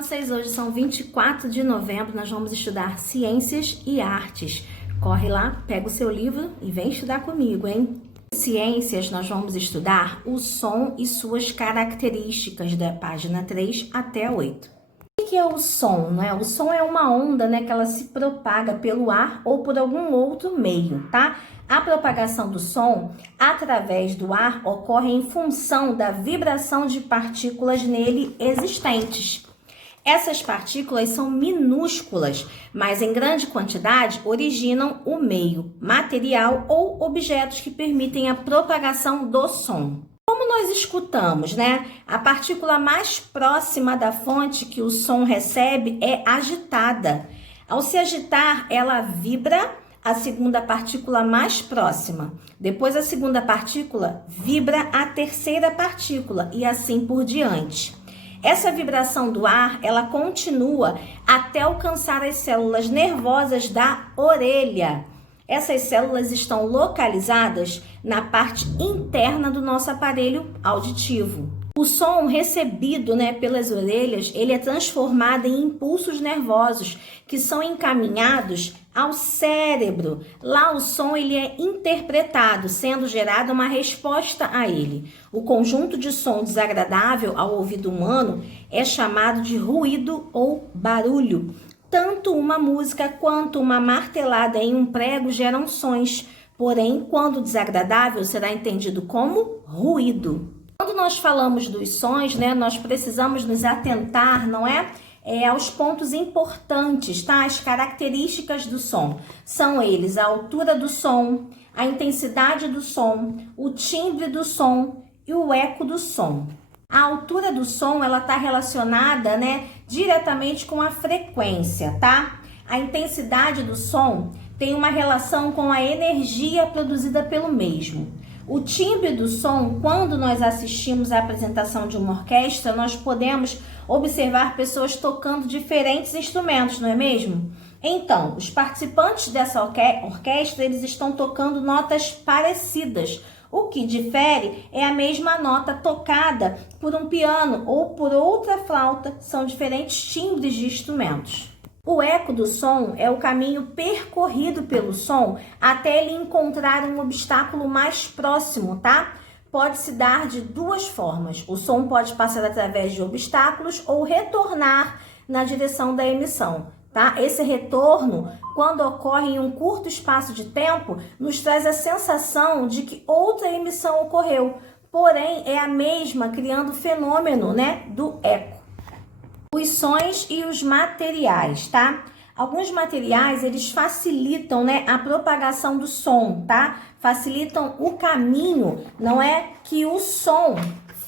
crianças, hoje são 24 de novembro, nós vamos estudar Ciências e Artes. Corre lá, pega o seu livro e vem estudar comigo, hein? Ciências, nós vamos estudar o som e suas características, da página 3 até 8. O que é o som, né? O som é uma onda, né, que ela se propaga pelo ar ou por algum outro meio, tá? A propagação do som através do ar ocorre em função da vibração de partículas nele existentes. Essas partículas são minúsculas, mas em grande quantidade originam o meio, material ou objetos que permitem a propagação do som. Como nós escutamos, né? A partícula mais próxima da fonte que o som recebe é agitada. Ao se agitar, ela vibra a segunda partícula mais próxima. Depois, a segunda partícula vibra a terceira partícula e assim por diante. Essa vibração do ar, ela continua até alcançar as células nervosas da orelha. Essas células estão localizadas na parte interna do nosso aparelho auditivo. O som recebido, né, pelas orelhas, ele é transformado em impulsos nervosos que são encaminhados ao cérebro. Lá o som ele é interpretado, sendo gerada uma resposta a ele. O conjunto de som desagradável ao ouvido humano é chamado de ruído ou barulho. Tanto uma música quanto uma martelada em um prego geram sons, porém, quando desagradável, será entendido como ruído. Quando nós falamos dos sons, né, nós precisamos nos atentar, não é? Aos pontos importantes, tá? As características do som. São eles a altura do som, a intensidade do som, o timbre do som e o eco do som. A altura do som, ela está relacionada, né, diretamente com a frequência, tá? A intensidade do som tem uma relação com a energia produzida pelo mesmo. O timbre do som, quando nós assistimos à apresentação de uma orquestra, nós podemos observar pessoas tocando diferentes instrumentos, não é mesmo? Então, os participantes dessa orquestra, eles estão tocando notas parecidas. O que difere é a mesma nota tocada por um piano ou por outra flauta, são diferentes timbres de instrumentos. O eco do som é o caminho percorrido pelo som até ele encontrar um obstáculo mais próximo, tá? Pode se dar de duas formas. O som pode passar através de obstáculos ou retornar na direção da emissão, tá? Esse retorno, quando ocorre em um curto espaço de tempo, nos traz a sensação de que outra emissão ocorreu, porém é a mesma, criando o fenômeno, né, do eco. Os sons e os materiais, tá? Alguns materiais, eles facilitam, né, a propagação do som, tá? Facilitam o caminho, não é, que o som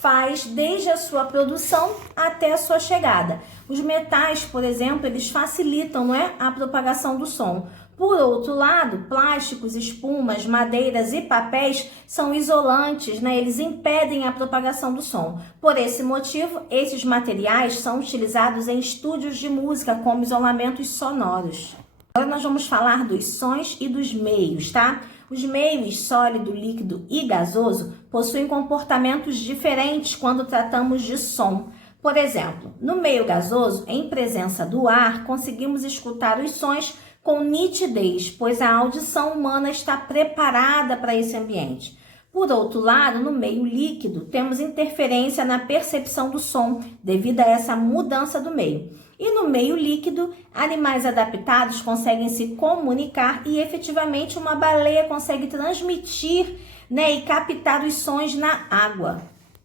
faz desde a sua produção até a sua chegada. Os metais, por exemplo, eles facilitam, não é, a propagação do som. Por outro lado, plásticos, espumas, madeiras e papéis são isolantes, né? Eles impedem a propagação do som. Por esse motivo, esses materiais são utilizados em estúdios de música como isolamentos sonoros. Agora nós vamos falar dos sons e dos meios, tá? Os meios sólido, líquido e gasoso possuem comportamentos diferentes quando tratamos de som. Por exemplo, no meio gasoso, em presença do ar, conseguimos escutar os sons com nitidez, pois a audição humana está preparada para esse ambiente. Por outro lado, no meio líquido, temos interferência na percepção do som, devido a essa mudança do meio. E no meio líquido, animais adaptados conseguem se comunicar e efetivamente uma baleia consegue transmitir, né, e captar os sons na água.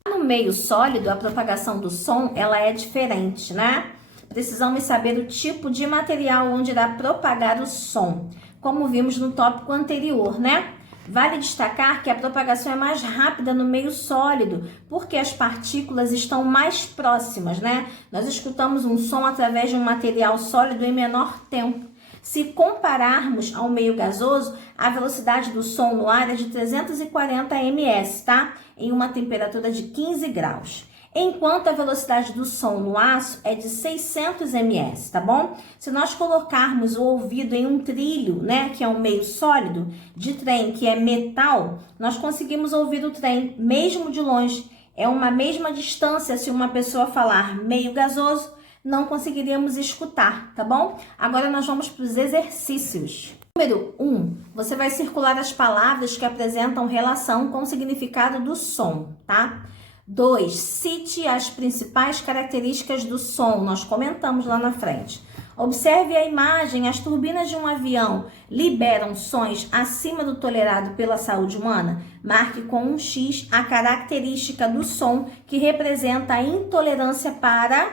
No meio sólido, a propagação do som ela é diferente, né? Precisamos saber o tipo de material onde irá propagar o som, como vimos no tópico anterior, né? Vale destacar que a propagação é mais rápida no meio sólido, porque as partículas estão mais próximas, né? Nós escutamos um som através de um material sólido em menor tempo. Se compararmos ao meio gasoso, a velocidade do som no ar é de 340 ms, tá? Em uma temperatura de 15 graus. Enquanto a velocidade do som no aço é de 600 ms, tá bom? Se nós colocarmos o ouvido em um trilho, né, que é um meio sólido, de trem que é metal, nós conseguimos ouvir o trem mesmo de longe. É uma mesma distância se uma pessoa falar meio gasoso não conseguiríamos escutar, tá bom? Agora nós vamos para os exercícios. Número 1, você vai circular as palavras que apresentam relação com o significado do som, tá? 2, cite as principais características do som, nós comentamos lá na frente. Observe a imagem, as turbinas de um avião liberam sons acima do tolerado pela saúde humana? Marque com um X a característica do som que representa a intolerância para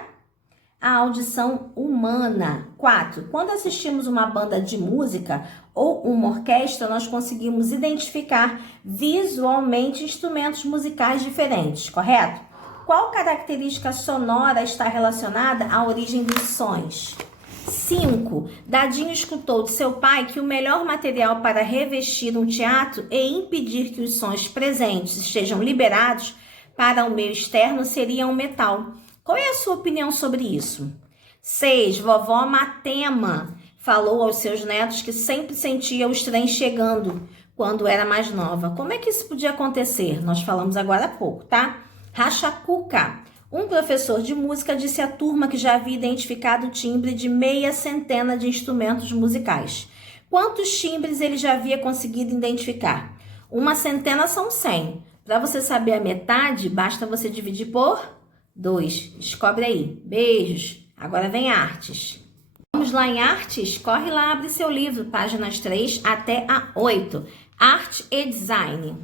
a audição humana. 4. Quando assistimos uma banda de música ou uma orquestra, nós conseguimos identificar visualmente instrumentos musicais diferentes, correto? Qual característica sonora está relacionada à origem dos sons? 5. Dadinho escutou de seu pai que o melhor material para revestir um teatro e impedir que os sons presentes estejam liberados para o meio externo seria um metal. Qual é a sua opinião sobre isso? 6. Vovó Matema falou aos seus netos que sempre sentia os trens chegando quando era mais nova. Como é que isso podia acontecer? Nós falamos agora há pouco, tá? Rachacuca. Um professor de música disse à turma que já havia identificado o timbre de 600 de instrumentos musicais. Quantos timbres ele já havia conseguido identificar? 100 são 100. Para você saber a metade, basta você dividir por 2. Descobre aí. Beijos. Agora vem artes. Vamos lá em artes? Corre lá, abre seu livro, páginas 3 até a 8. Arte e design.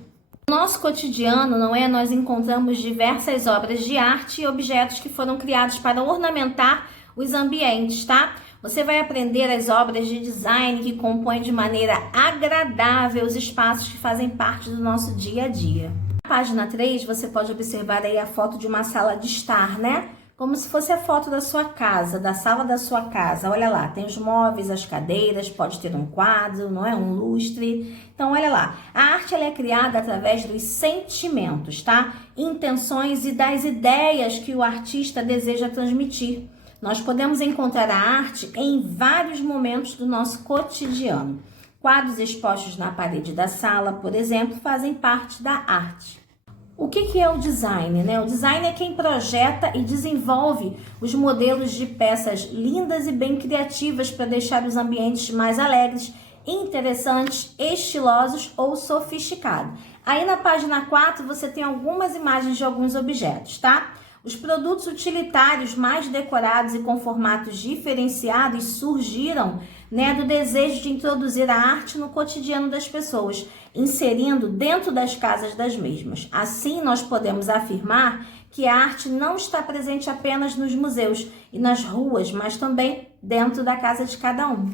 No nosso cotidiano, não é? Nós encontramos diversas obras de arte e objetos que foram criados para ornamentar os ambientes, tá? Você vai aprender as obras de design que compõem de maneira agradável os espaços que fazem parte do nosso dia a dia. Na página 3, você pode observar aí a foto de uma sala de estar, né? Como se fosse a foto da sua casa, da sala da sua casa. Olha lá, tem os móveis, as cadeiras, pode ter um quadro, não é? Um lustre. Então, olha lá. A arte ela é criada através dos sentimentos, tá? Intenções e das ideias que o artista deseja transmitir. Nós podemos encontrar a arte em vários momentos do nosso cotidiano. Quadros expostos na parede da sala, por exemplo, fazem parte da arte. O que é o design, né? O design é quem projeta e desenvolve os modelos de peças lindas e bem criativas para deixar os ambientes mais alegres, interessantes, estilosos ou sofisticados. Aí na página 4 você tem algumas imagens de alguns objetos, tá? Os produtos utilitários mais decorados e com formatos diferenciados surgiram, né, do desejo de introduzir a arte no cotidiano das pessoas, inserindo dentro das casas das mesmas. Assim, nós podemos afirmar que a arte não está presente apenas nos museus e nas ruas, mas também dentro da casa de cada um.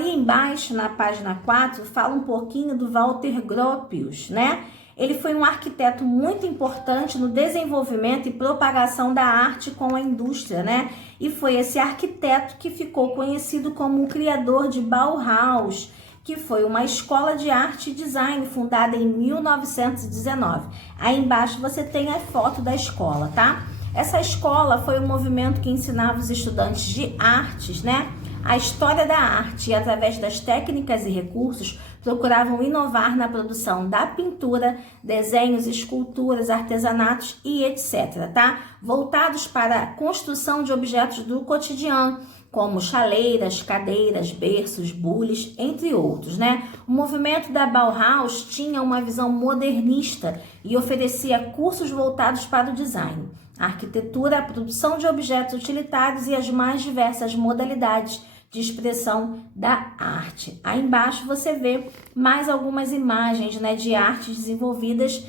Ali embaixo, na página 4, fala um pouquinho do Walter Gropius, né? Ele foi um arquiteto muito importante no desenvolvimento e propagação da arte com a indústria, né? E foi esse arquiteto que ficou conhecido como o criador de Bauhaus, que foi uma escola de arte e design fundada em 1919. Aí embaixo você tem a foto da escola, tá? Essa escola foi um movimento que ensinava os estudantes de artes, né, a história da arte e, através das técnicas e recursos, procuravam inovar na produção da pintura, desenhos, esculturas, artesanatos e etc., tá? Voltados para a construção de objetos do cotidiano, como chaleiras, cadeiras, berços, bules, entre outros, né? O movimento da Bauhaus tinha uma visão modernista e oferecia cursos voltados para o design, a arquitetura, a produção de objetos utilitários e as mais diversas modalidades de expressão da arte. Aí embaixo você vê mais algumas imagens, né, de arte desenvolvidas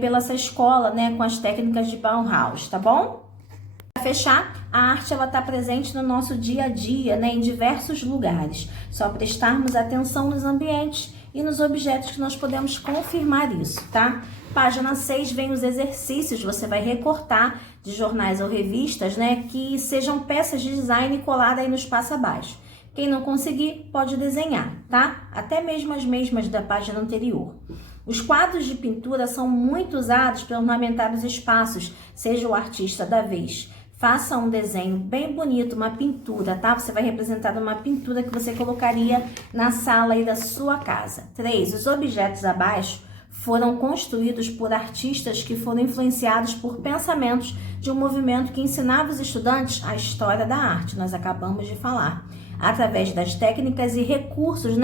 pela essa escola, né, com as técnicas de Bauhaus, tá bom? Para fechar, a arte ela está presente no nosso dia a dia, né, em diversos lugares. Só prestarmos atenção nos ambientes e nos objetos que nós podemos confirmar isso, tá? Página 6 vem os exercícios, você vai recortar de jornais ou revistas, né, que sejam peças de design coladas aí no espaço abaixo. Quem não conseguir, pode desenhar, tá? Até mesmo as mesmas da página anterior. Os quadros de pintura são muito usados para ornamentar os espaços, seja o artista da vez. Faça um desenho bem bonito, uma pintura, tá? Você vai representar uma pintura que você colocaria na sala aí da sua casa. 3. Os objetos abaixo foram construídos por artistas que foram influenciados por pensamentos de um movimento que ensinava os estudantes a história da arte, nós acabamos de falar. Através das técnicas e recursos,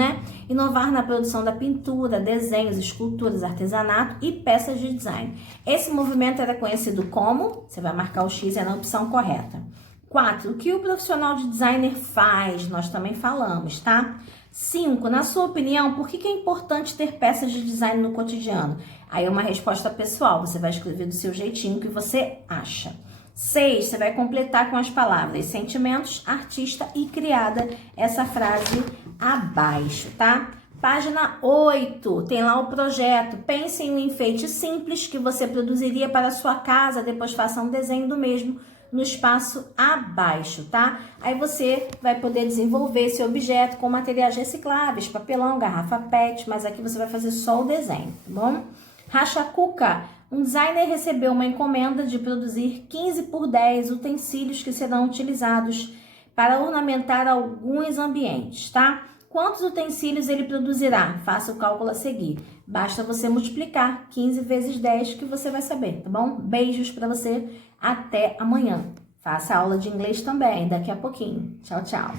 inovar na produção da pintura, desenhos, esculturas, artesanato e peças de design. Esse movimento era conhecido como, você vai marcar o X, é na opção correta. 4. O que o profissional de designer faz? Nós também falamos, tá? 5. Na sua opinião, por que é importante ter peças de design no cotidiano? Aí é uma resposta pessoal, você vai escrever do seu jeitinho que você acha. 6. Você vai completar com as palavras sentimentos, artista e criada essa frase abaixo, tá? Página 8, tem lá o projeto. Pense em um enfeite simples que você produziria para a sua casa, depois faça um desenho do mesmo no espaço abaixo, tá? Aí você vai poder desenvolver esse objeto com materiais recicláveis, papelão, garrafa PET, mas aqui você vai fazer só o desenho, tá bom? Racha-cuca. Um designer recebeu uma encomenda de produzir 15 por 10 utensílios que serão utilizados para ornamentar alguns ambientes, tá? Quantos utensílios ele produzirá? Faça o cálculo a seguir. Basta você multiplicar 15 vezes 10 que você vai saber, tá bom? Beijos para você. Até amanhã. Faça aula de inglês também daqui a pouquinho. Tchau, tchau.